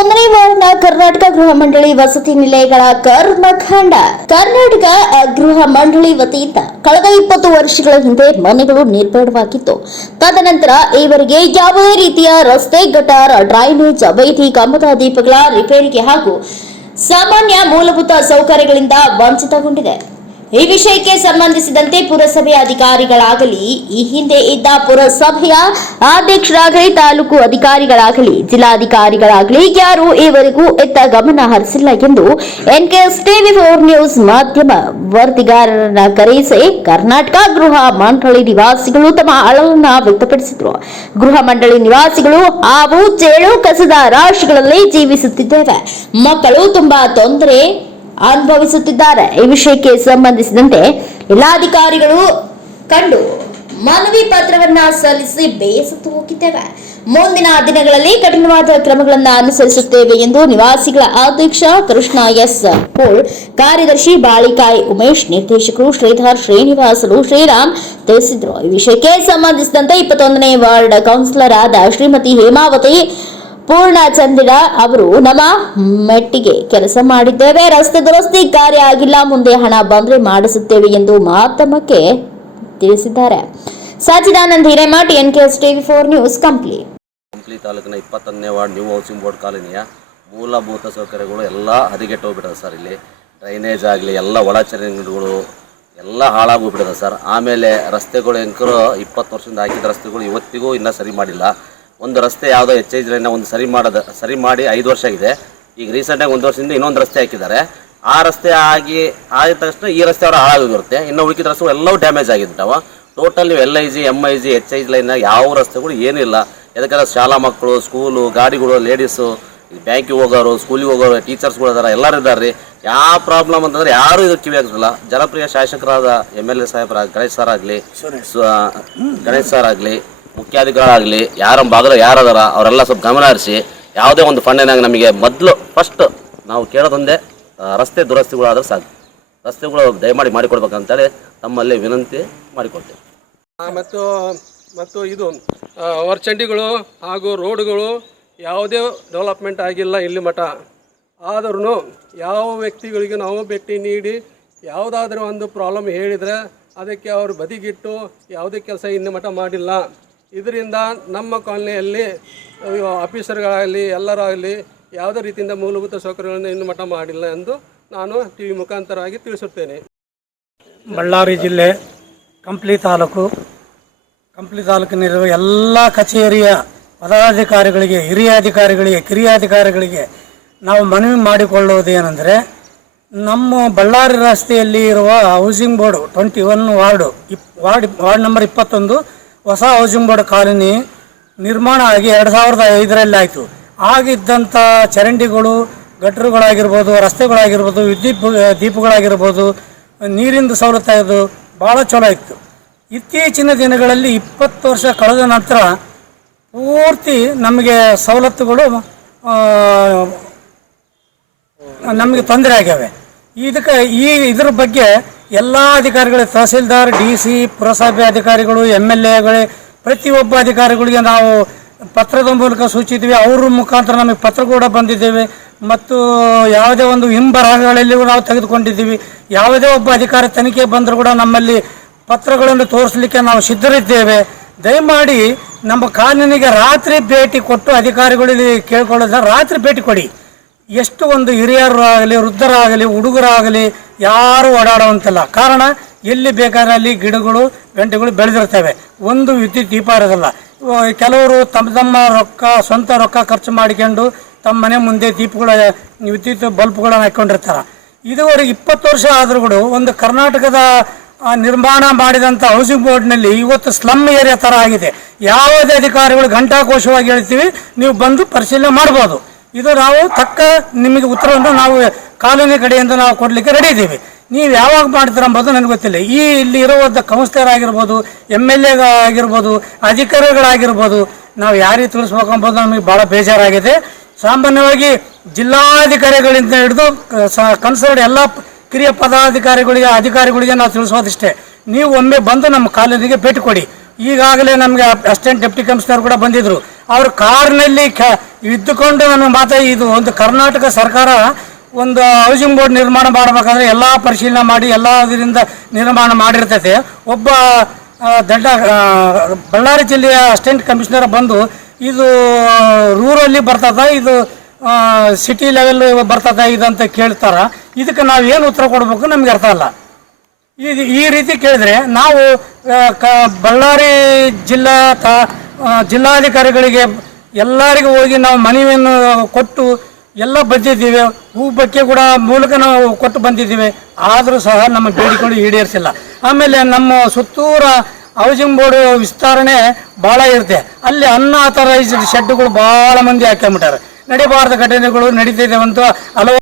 ಇಪ್ಪತ್ತೊಂದನೇ ವಾರ್ಡ್ನ ಕರ್ನಾಟಕ ಗೃಹ ಮಂಡಳಿ ವಸತಿ ನಿಲಯಗಳ ಕರ್ಮಖಂಡ ಕರ್ನಾಟಕ ಗೃಹ ಮಂಡಳಿ ವತಿಯಿಂದ ಕಳೆದ ಇಪ್ಪತ್ತು ವರ್ಷಗಳ ಹಿಂದೆ ಮನೆಗಳು ನಿರ್ಮಾಣವಾಗಿತ್ತು. ತದನಂತರ ಈವರೆಗೆ ಯಾವುದೇ ರೀತಿಯ ರಸ್ತೆ, ಗಟಾರ, ಡ್ರೈನೇಜ್ ವೈದಿ ಕಮದ ದೀಪಗಳ ರಿಪೇರಿಗೆ ಹಾಗೂ ಸಾಮಾನ್ಯ ಮೂಲಭೂತ ಸೌಕರ್ಯಗಳಿಂದ ವಂಚಿತಗೊಂಡಿದೆ. ಈ ವಿಷಯಕ್ಕೆ ಸಂಬಂಧಿಸಿದಂತೆ ಪುರಸಭೆ ಅಧಿಕಾರಿಗಳಾಗಲಿ, ಈ ಹಿಂದೆ ಇದ್ದ ಪುರಸಭೆಯ ಅಧ್ಯಕ್ಷರಾಗಲಿ, ತಾಲೂಕು ಅಧಿಕಾರಿಗಳಾಗಲಿ, ಜಿಲ್ಲಾಧಿಕಾರಿಗಳಾಗಲಿ, ಯಾರು ಈವರೆಗೂ ಎತ್ತ ಗಮನ ಹರಿಸಿಲ್ಲ ಎಂದು ಎನ್ಕೆಎಸ್ ಟಿವಿ ಫೋರ್ ನ್ಯೂಸ್ ಮಾಧ್ಯಮ ವರದಿಗಾರರನ್ನ ಕರೆಯಿಸಿ ಕರ್ನಾಟಕ ಗೃಹ ಮಂಡಳಿ ನಿವಾಸಿಗಳು ತಮ್ಮ ಅಳಲನ್ನ ವ್ಯಕ್ತಪಡಿಸಿದರು. ಗೃಹ ಮಂಡಳಿ ನಿವಾಸಿಗಳು ಹಾವು, ಚೇಳು, ಕಸದ ರಾಶಿಗಳಲ್ಲಿ ಜೀವಿಸುತ್ತಿದ್ದೇವೆ. ಮಕ್ಕಳು ತುಂಬಾ ತೊಂದರೆ ಅನುಭವಿಸುತ್ತಿದ್ದಾರೆ. ಈ ವಿಷಯಕ್ಕೆ ಸಂಬಂಧಿಸಿದಂತೆ ಎಲ್ಲಾ ಅಧಿಕಾರಿಗಳು ಕಂಡು ಮನವಿ ಪತ್ರವನ್ನ ಸಲ್ಲಿಸಿ ಬೇಸತ್ತು ಹೋಗಿದ್ದೇವೆ. ಮುಂದಿನ ದಿನಗಳಲ್ಲಿ ಕಠಿಣವಾದ ಕ್ರಮಗಳನ್ನ ಅನುಸರಿಸುತ್ತೇವೆ ಎಂದು ನಿವಾಸಿಗಳ ಅಧ್ಯಕ್ಷ ಕೃಷ್ಣ ಎಸ್. ಪೋಳ್, ಕಾರ್ಯದರ್ಶಿ ಬಾಳಿಕಾಯಿ ಉಮೇಶ್, ನಿರ್ದೇಶಕರು ಶ್ರೀಧರ್ ಶ್ರೀನಿವಾಸರು ಶ್ರೀರಾಮ್ ತಿಳಿಸಿದ್ರು. ಈ ವಿಷಯಕ್ಕೆ ಸಂಬಂಧಿಸಿದಂತೆ ಇಪ್ಪತ್ತೊಂದನೇ ವಾರ್ಡ್ ಕೌನ್ಸಿಲರ್ ಆದ ಶ್ರೀಮತಿ ಹೇಮಾವತಿ ಪೂರ್ಣಚಂದ್ರ ಅವರು ನಮ್ಮ ಮೆಟ್ಟಿಗೆ ಕೆಲಸ ಮಾಡಿದ್ದೇವೆ. ರಸ್ತೆ ದುರಸ್ತಿ ಕಾರ್ಯ ಆಗಿಲ್ಲ. ಮುಂದೆ ಹಣ ಬಂದ್ರೆ ಮಾಡಿಸುತ್ತೇವೆ ಎಂದು ಮಾಧ್ಯಮಕ್ಕೆ ತಿಳಿಸಿದ್ದಾರೆ. Sachidanand Hiremath S TV four news complete Kampli ತಾಲೂಕಿನ ಇಪ್ಪತ್ತೊಂದನೇ ವಾರ್ಡ್, ನ್ಯೂ ಹೌಸಿಂಗ್ ಬೋರ್ಡ್ ಕಾಲೋನಿಯ ಮೂಲಭೂತ ಸೌಕರ್ಯಗಳು ಎಲ್ಲ ಹದಗೆಟ್ಟು ಹೋಗ್ಬಿಟ್ಟದೆ ಸರ್ ಇಲ್ಲಿ. ಡ್ರೈನೇಜ್ ಆಗಲಿ, ಎಲ್ಲ ಒಳಚರಂಡಿಗಳು ಎಲ್ಲ ಹಾಳಾಗೋಗ್ಬಿಟ್ಟಿದೆ ಸರ್. ಆಮೇಲೆ ರಸ್ತೆಗಳು ಎಂಕರು ಇಪ್ಪತ್ತು ವರ್ಷದಿಂದ ಹಾಕಿದ ರಸ್ತೆಗಳು ಇವತ್ತಿಗೂ ಇನ್ನೂ ಸರಿ ಮಾಡಿಲ್ಲ. ಒಂದು ರಸ್ತೆ ಯಾವುದೋ ಎಚ್ ಐ ಲೈನ್ನ ಒಂದು ಸರಿ ಮಾಡೋದ ಸರಿ ಮಾಡಿ ಐದು ವರ್ಷ ಆಗಿದೆ. ಈಗ ರೀಸೆಂಟಾಗಿ ಒಂದು ವರ್ಷದಿಂದ ಇನ್ನೊಂದು ರಸ್ತೆ ಹಾಕಿದ್ದಾರೆ. ಆ ರಸ್ತೆ ಆಗಿ ಆಗಿದ ತಕ್ಷಣ ಈ ರಸ್ತೆ ಅವರು ಹಾಳಾಗೋಗಿರುತ್ತೆ ಇನ್ನು ಉಳಿಕಿದ ರಸ್ತೆ ಎಲ್ಲವೂ ಡ್ಯಾಮೇಜ್ ಆಗಿದ್ದಾವೆ ಟೋಟಲ್ ನೀವು L I G M I G H I G line ಯಾವ ರಸ್ತೆಗಳು ಏನಿಲ್ಲ. ಯಾಕಂದ್ರೆ ಶಾಲಾ ಮಕ್ಕಳು ಸ್ಕೂಲು ಗಾಡಿಗಳು ಲೇಡೀಸು ಬ್ಯಾಂಕಿಗೆ ಹೋಗೋರು ಸ್ಕೂಲಿಗೆ ಹೋಗೋರು ಟೀಚರ್ಸ್ಗಳು ಅದಾರ ಎಲ್ಲರೂ ಇದ್ದಾರೆ ರೀ ಯಾವ ಪ್ರಾಬ್ಲಮ್ ಅಂತಂದ್ರೆ ಯಾರು ಇದು ಕಿವಿ ಹಾಕಿಲ್ಲ ಜನಪ್ರಿಯ ಶಾಸಕರಾದ ಎಂ ಎಲ್ ಎ ಸಾಹೇಬರ ಗಣೇಶ್ ಸರ್ ಆಗಲಿ ಗಣೇಶ್ ಸರ್ ಆಗಲಿ ಮುಖ್ಯಾಧಿಕಾರಿ ಯಾರ ಭಾಗದ ಯಾರದಾರ ಅವರೆಲ್ಲ ಸ್ವಲ್ಪ ಗಮನ ಹರಿಸಿ ಯಾವುದೇ ಒಂದು ಫಂಡಿನಾಗ ನಮಗೆ ಮೊದಲು ಫಸ್ಟ್ ನಾವು ಕೇಳೋದೊಂದೇ ರಸ್ತೆ ದುರಸ್ತಿಗಳಾದರೂ ಸಾಕು. ರಸ್ತೆಗಳು ದಯಮಾಡಿ ಮಾಡಿಕೊಡ್ಬೇಕಂತೇಳಿ ತಮ್ಮಲ್ಲಿ ವಿನಂತಿ ಮಾಡಿಕೊಡ್ತೇವೆ ಮತ್ತು ಮತ್ತು ಇದು ಆ, ಹೊರಚಂಡಿಗಳು ಹಾಗೂ ರೋಡ್ಗಳು ಯಾವುದೇ ಡೆವಲಪ್ಮೆಂಟ್ ಆಗಿಲ್ಲ ಇಲ್ಲಿ ಮಠ. ಆದ್ರೂ ಯಾವ ವ್ಯಕ್ತಿಗಳಿಗೆ ನಾವು ಭೇಟಿ ನೀಡಿ ಯಾವುದಾದ್ರೂ ಒಂದು ಪ್ರಾಬ್ಲಮ್ ಹೇಳಿದರೆ ಅದಕ್ಕೆ ಅವರು ಬದಿಗಿಟ್ಟು ಯಾವುದೇ ಕೆಲಸ ಇನ್ನು ಮಠ ಮಾಡಿಲ್ಲ. ಇದರಿಂದ ನಮ್ಮ ಕಾಲನಿಯಲ್ಲಿ ಆಫೀಸರ್ಗಳಾಗಲಿ, ಎಲ್ಲರಾಗಲಿ ಯಾವುದೇ ರೀತಿಯಿಂದ ಮೂಲಭೂತ ಸೌಕರ್ಯಗಳನ್ನು ಇನ್ನು ಮಠ ಮಾಡಿಲ್ಲ ಎಂದು ನಾನು ಟಿ ವಿ ಮುಖಾಂತರವಾಗಿ ತಿಳಿಸುತ್ತೇನೆ. ಬಳ್ಳಾರಿ ಜಿಲ್ಲೆ ಕಂಪ್ಲಿ ತಾಲೂಕು. ಕಂಪ್ಲಿ ತಾಲೂಕಿನಲ್ಲಿರುವ ಎಲ್ಲ ಕಚೇರಿಯ ಪದಾಧಿಕಾರಿಗಳಿಗೆ, ಹಿರಿಯ ಅಧಿಕಾರಿಗಳಿಗೆ, ಕಿರಿಯ ಅಧಿಕಾರಿಗಳಿಗೆ ನಾವು ಮನವಿ ಮಾಡಿಕೊಳ್ಳುವುದೇನೆಂದರೆ ನಮ್ಮ ಬಳ್ಳಾರಿ ರಸ್ತೆಯಲ್ಲಿ ಇರುವ housing board twenty one ward ಇಪ್ ವಾರ್ಡ್ ವಾರ್ಡ್ ನಂಬರ್ ಇಪ್ಪತ್ತೊಂದು ಹೊಸ ಬೋರ್ಡ್ ಕಾಲೋನಿ ನಿರ್ಮಾಣ ಆಗಿ ಎರಡು ಸಾವಿರದ ಐದರಲ್ಲಿ ಆಯಿತು. ಆಗಿದ್ದಂಥ ಚರಂಡಿಗಳು, ಗಟ್ರುಗಳಾಗಿರ್ಬೋದು, ರಸ್ತೆಗಳಾಗಿರ್ಬೋದು, ವಿದ್ಯುತ್ ದೀಪಗಳಾಗಿರ್ಬೋದು, ನೀರಿಂದು ಸವಲತ್ತು ಆಗೋದು ಭಾಳ ಚಲೋ ಇತ್ತು. ಇತ್ತೀಚಿನ ದಿನಗಳಲ್ಲಿ ಇಪ್ಪತ್ತು ವರ್ಷ ಕಳೆದ ನಂತರ ಪೂರ್ತಿ ನಮಗೆ ಸವಲತ್ತುಗಳು ನಮಗೆ ತೊಂದರೆ ಆಗ್ಯಾವೆ. ಇದಕ್ಕೆ ಈ ಇದ್ರ ಬಗ್ಗೆ ಎಲ್ಲ ಅಧಿಕಾರಿಗಳು, ತಹಸೀಲ್ದಾರ್, ಡಿ ಸಿ, ಪುರಸಭೆ ಅಧಿಕಾರಿಗಳು ಎಂ ಎಲ್ ಎಗಳೇ ಪ್ರತಿಯೊಬ್ಬ ಅಧಿಕಾರಿಗಳಿಗೆ ನಾವು ಪತ್ರದ ಮೂಲಕ ಸೂಚಿಸಿದ್ವಿ ಅವ್ರ ಮುಖಾಂತರ ನಮಗೆ ಪತ್ರ ಕೂಡ ಬಂದಿದ್ದೇವೆ. ಮತ್ತು ಯಾವುದೇ ಒಂದು ಹಿಂಬರಹಗಳಲ್ಲಿಯೂ ನಾವು ತೆಗೆದುಕೊಂಡಿದ್ದೀವಿ. ಯಾವುದೇ ಒಬ್ಬ ಅಧಿಕಾರಿ ತನಿಖೆ ಬಂದರೂ ಕೂಡ ನಮ್ಮಲ್ಲಿ ಪತ್ರಗಳನ್ನು ತೋರಿಸಲಿಕ್ಕೆ ನಾವು ಸಿದ್ಧರಿದ್ದೇವೆ. ದಯಮಾಡಿ ನಮ್ಮ ಕಾನೂನಿಗೆ ರಾತ್ರಿ ಭೇಟಿ ಕೊಟ್ಟು ಅಧಿಕಾರಿಗಳಲ್ಲಿ ಕೇಳ್ಕೊಳ್ಳೋದ ರಾತ್ರಿ ಭೇಟಿ ಕೊಡಿ. ಎಷ್ಟು ಒಂದು ಹಿರಿಯರು ಆಗಲಿ ವೃದ್ಧರಾಗಲಿ, ಹುಡುಗರಾಗಲಿ ಯಾರು ಓಡಾಡುವಂತಿಲ್ಲ. ಕಾರಣ, ಎಲ್ಲಿ ಬೇಕಾದ್ರೆ ಅಲ್ಲಿ ಗಿಡಗಳು, ಗಂಟೆಗಳು ಬೆಳೆದಿರ್ತವೆ. ಒಂದು ವಿದ್ಯುತ್ ದೀಪ ಇರೋದಿಲ್ಲ. ಕೆಲವರು ತಮ್ಮ ತಮ್ಮ ರೊಕ್ಕ, ಸ್ವಂತ ರೊಕ್ಕ ಖರ್ಚು ಮಾಡಿಕೊಂಡು ತಮ್ಮ ಮನೆ ಮುಂದೆ ದೀಪಗಳ, ವಿದ್ಯುತ್ ಬಲ್ಬ್ಗಳನ್ನು ಹಾಕ್ಕೊಂಡಿರ್ತಾರೆ ಇದುವರೆಗೆ ಇಪ್ಪತ್ತು ವರ್ಷ ಆದರೂ ಕೂಡ ಒಂದು ಕರ್ನಾಟಕದ ನಿರ್ಮಾಣ ಮಾಡಿದಂಥ ಹೌಸಿಂಗ್ ಬೋರ್ಡ್ನಲ್ಲಿ ಇವತ್ತು ಸ್ಲಮ್ ಏರಿಯಾ ಥರ ಆಗಿದೆ. ಯಾವುದೇ ಅಧಿಕಾರಿಗಳು ಘಂಟಾಕೋಶವಾಗಿ ಹೇಳ್ತೀವಿ, ನೀವು ಬಂದು ಪರಿಶೀಲನೆ ಮಾಡ್ಬೋದು. ಇದು ನಾವು ತಕ್ಕ ನಿಮಗೆ ಉತ್ತರವನ್ನು ನಾವು ಕಾಲೋನಿ ಕಡೆಯಿಂದ ನಾವು ಕೊಡಲಿಕ್ಕೆ ರೆಡಿ ಇದ್ದೀವಿ. ನೀವು ಯಾವಾಗ ಮಾಡ್ತೀರ ಅಂಬೋದು ನನಗೆ ಗೊತ್ತಿಲ್ಲ. ಈ ಇಲ್ಲಿ ಇರುವಂಥ ಕೌನ್ಸಿಲರ್ ಆಗಿರ್ಬೋದು ಎಂ ಎಲ್ ಎ ಆಗಿರ್ಬೋದು ಅಧಿಕಾರಿಗಳಾಗಿರ್ಬೋದು, ನಾವು ಯಾರಿಗೆ ತಿಳಿಸ್ಬೇಕು ಅಂಬೋದು ನಮಗೆ ಭಾಳ ಬೇಜಾರಾಗಿದೆ. ಸಾಮಾನ್ಯವಾಗಿ ಜಿಲ್ಲಾಧಿಕಾರಿಗಳಿಂದ ಹಿಡಿದು ಕನ್ಸರ್ಡ್ ಎಲ್ಲ ಕಿರಿಯ ಪದಾಧಿಕಾರಿಗಳಿಗೆ, ಅಧಿಕಾರಿಗಳಿಗೆ ನಾವು ತಿಳಿಸೋದಿಷ್ಟೇ. ನೀವು ಒಮ್ಮೆ ಬಂದು ನಮ್ಮ ಕಾಲೇಜಿಗೆ ಭೇಟಿ ಕೊಡಿ. ಈಗಾಗಲೇ ನಮಗೆ ಅಸಿಸ್ಟೆಂಟ್ ಡೆಪ್ಟಿ ಕಮಿಷನರ್ ಕೂಡ ಬಂದಿದ್ರು. ಅವರು ಕಾರ್ನಲ್ಲಿ ಇದ್ದುಕೊಂಡು ನನ್ನ ಮಾತ್ರ ಇದು. ಒಂದು ಕರ್ನಾಟಕ ಸರ್ಕಾರ ಒಂದು ಹೌಸಿಂಗ್ ಬೋರ್ಡ್ ನಿರ್ಮಾಣ ಮಾಡಬೇಕಾದ್ರೆ ಎಲ್ಲ ಪರಿಶೀಲನೆ ಮಾಡಿ, ಎಲ್ಲ ಇದರಿಂದ ನಿರ್ಮಾಣ ಮಾಡಿರ್ತೈತೆ. ಒಬ್ಬ ದಡ್ಡ ಬಳ್ಳಾರಿ ಜಿಲ್ಲೆಯ ಅಸಿಸ್ಟೆಂಟ್ ಕಮಿಷನರ್ ಬಂದು ಇದು ರೂರಲ್ಲಿ ಬರ್ತದ, ಇದು ಸಿಟಿ ಲೆವೆಲ್ ಬರ್ತದ, ಇದಂತ ಕೇಳ್ತಾರ. ಇದಕ್ಕೆ ನಾವು ಏನು ಉತ್ತರ ಕೊಡಬೇಕು ನಮ್ಗೆ ಅರ್ಥ ಅಲ್ಲ. ಈ ಈ ರೀತಿ ಕೇಳಿದ್ರೆ ನಾವು ಬಳ್ಳಾರಿ ಜಿಲ್ಲಾ ಜಿಲ್ಲಾಧಿಕಾರಿಗಳಿಗೆ ಎಲ್ಲರಿಗೂ ಹೋಗಿ ನಾವು ಮನವಿಯನ್ನು ಕೊಟ್ಟು ಎಲ್ಲ ಬಂದಿದ್ದೀವಿ ಹೂ ಬಗ್ಗೆ ಕೂಡ ಮೂಲಕ ನಾವು ಕೊಟ್ಟು ಬಂದಿದ್ದೀವಿ. ಆದರೂ ಸಹ ನಮ್ಮ ಬೇಡಿಕೆಗಳು ಈಡೇರಿಸಿಲ್ಲ. ಆಮೇಲೆ ನಮ್ಮ ಸುತ್ತೂರ ಹೌಸಿಂಗ್ ಬೋರ್ಡ್ ವಿಸ್ತರಣೆ ಭಾಳ ಇರುತ್ತೆ. ಅಲ್ಲಿ ಅನ್ನ ಆಥರೈಸ್ಡ್ ಶೆಡ್ಗಳು ಭಾಳ ಮಂದಿ ಹಾಕೊಂಬಿಟ್ಟಾರೆ ನಡಿಬಾರದ ಘಟನೆಗಳು ನಡೀತಿದೆ ಅಂತ ಹಲವು